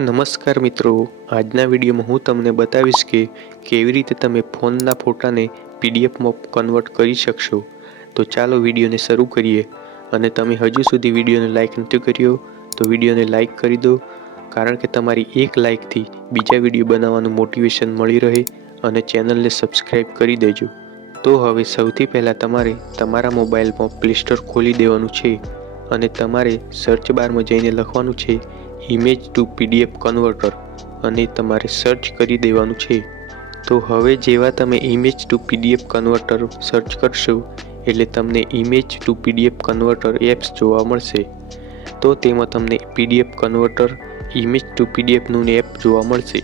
નમસ્કાર મિત્રો, આજના વિડીયોમાં હું તમને બતાવીશ કે કેવી રીતે તમે ફોનના ફોટાને પીડીએફમાં કન્વર્ટ કરી શકશો। તો ચાલો વિડીયોને શરૂ કરીએ। અને તમે હજુ સુધી વિડીયોને લાઇક નથી કર્યો તો વિડીયોને લાઇક કરી દો, કારણ કે તમારી એક લાઇકથી બીજા વિડીયો બનાવવાનું મોટિવેશન મળી રહે અને ચેનલને સબસ્ક્રાઈબ કરી દેજો। તો હવે સૌથી પહેલાં તમારે તમારા મોબાઈલમાં પ્લે સ્ટોર ખોલી દેવાનું છે અને તમારે સર્ચ બારમાં જઈને લખવાનું છે ઇમેજ ટુ પીડીએફ કન્વર્ટર અને તમારે સર્ચ કરી દેવાનું છે। તો હવે જેવા તમે image to PDF converter search કરશો એટલે તમને image to PDF converter apps જોવા મળશે। તો તેમાં તમને પીડીએફ કન્વર્ટર ઇમેજ ટુ પીડીએફનું એપ જોવા મળશે।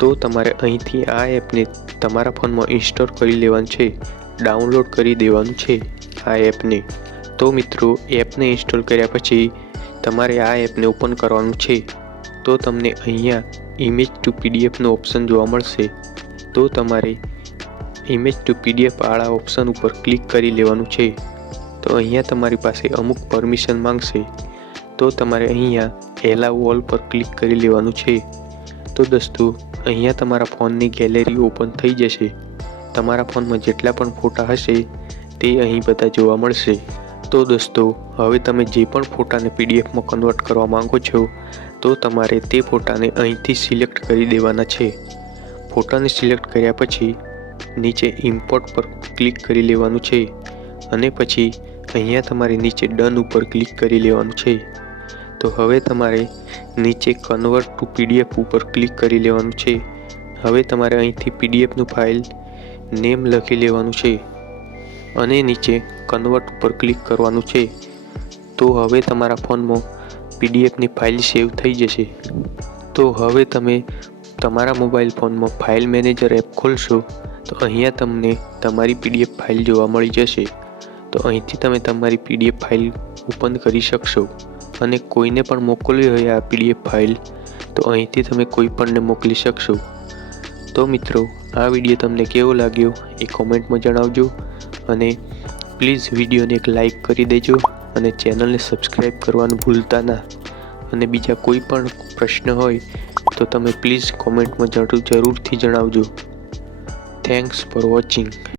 તો તમારે અહીંથી આ એપને તમારા ફોનમાં ઇન્સ્ટોલ કરી લેવાનું છે, ડાઉનલોડ કરી દેવાનું છે આ એપને। તો મિત્રો, એપને ઇન્સ્ટોલ કર્યા પછી તમારે આ એપને ઓપન કરવાનું છે। તો તમને અહીંયા ઇમેજ ટુ પીડીએફનો ઓપ્શન જોવા મળશે। તો તમારે ઇમેજ ટુ પીડીએફ વાળા ઓપ્શન ઉપર ક્લિક કરી લેવાનું છે। તો અહીંયા તમારી પાસે અમુક પરમિશન માંગશે, તો તમારે અહીંયા એલાવ ઓલ પર ક્લિક કરી લેવાનું છે। તો દોસ્તો, અહીંયા તમારા ફોનની ગેલેરી ઓપન થઈ જશે। તમારા ફોનમાં જેટલા પણ ફોટા હશે તે અહીં બધા જોવા મળશે। તો દોસ્તો, હવે તમે જે પણ ફોટાને પીડીએફમાં કન્વર્ટ કરવા માંગો છો તો તમારે તે ફોટાને અહીંથી સિલેક્ટ કરી દેવાના છે। ફોટાને સિલેક્ટ કર્યા પછી નીચે ઇમ્પોર્ટ પર ક્લિક કરી લેવાનું છે અને પછી અહીંયા તમારે નીચે ડન ઉપર ક્લિક કરી લેવાનું છે। તો હવે તમારે નીચે કન્વર્ટ ટુ પીડીએફ ઉપર ક્લિક કરી લેવાનું છે। હવે તમારે અહીંથી પીડીએફનું ફાઇલ નેમ લખી લેવાનું છે અને નીચે કન્વર્ટ ઉપર ક્લિક કરવાનું છે। તો હવે તમારા ફોનમાં પીડીએફની ફાઇલ સેવ થઈ જશે। તો હવે તમે તમારા મોબાઈલ ફોનમાં ફાઇલ મેનેજર એપ ખોલશો તો અહીંયા તમને તમારી પીડીએફ ફાઇલ જોવા મળી જશે। તો અહીંથી તમે તમારી પીડીએફ ફાઇલ ઓપન કરી શકશો અને કોઈને પણ મોકલવી હોય આ પીડીએફ ફાઇલ તો અહીંથી તમે કોઈ પણને મોકલી શકશો। તો મિત્રો, આ વિડીયો તમને કેવો લાગ્યો એ કોમેન્ટમાં જણાવજો અને પ્લીઝ વિડીયોને એક લાઇક કરી દેજો અને ચેનલને સબસ્ક્રાઈબ કરવાનું ભૂલતા ના। અને બીજા કોઈ પણ પ્રશ્ન હોય તો તમે પ્લીઝ કોમેન્ટમાં જરૂરથી જણાવજો। Thanks for watching.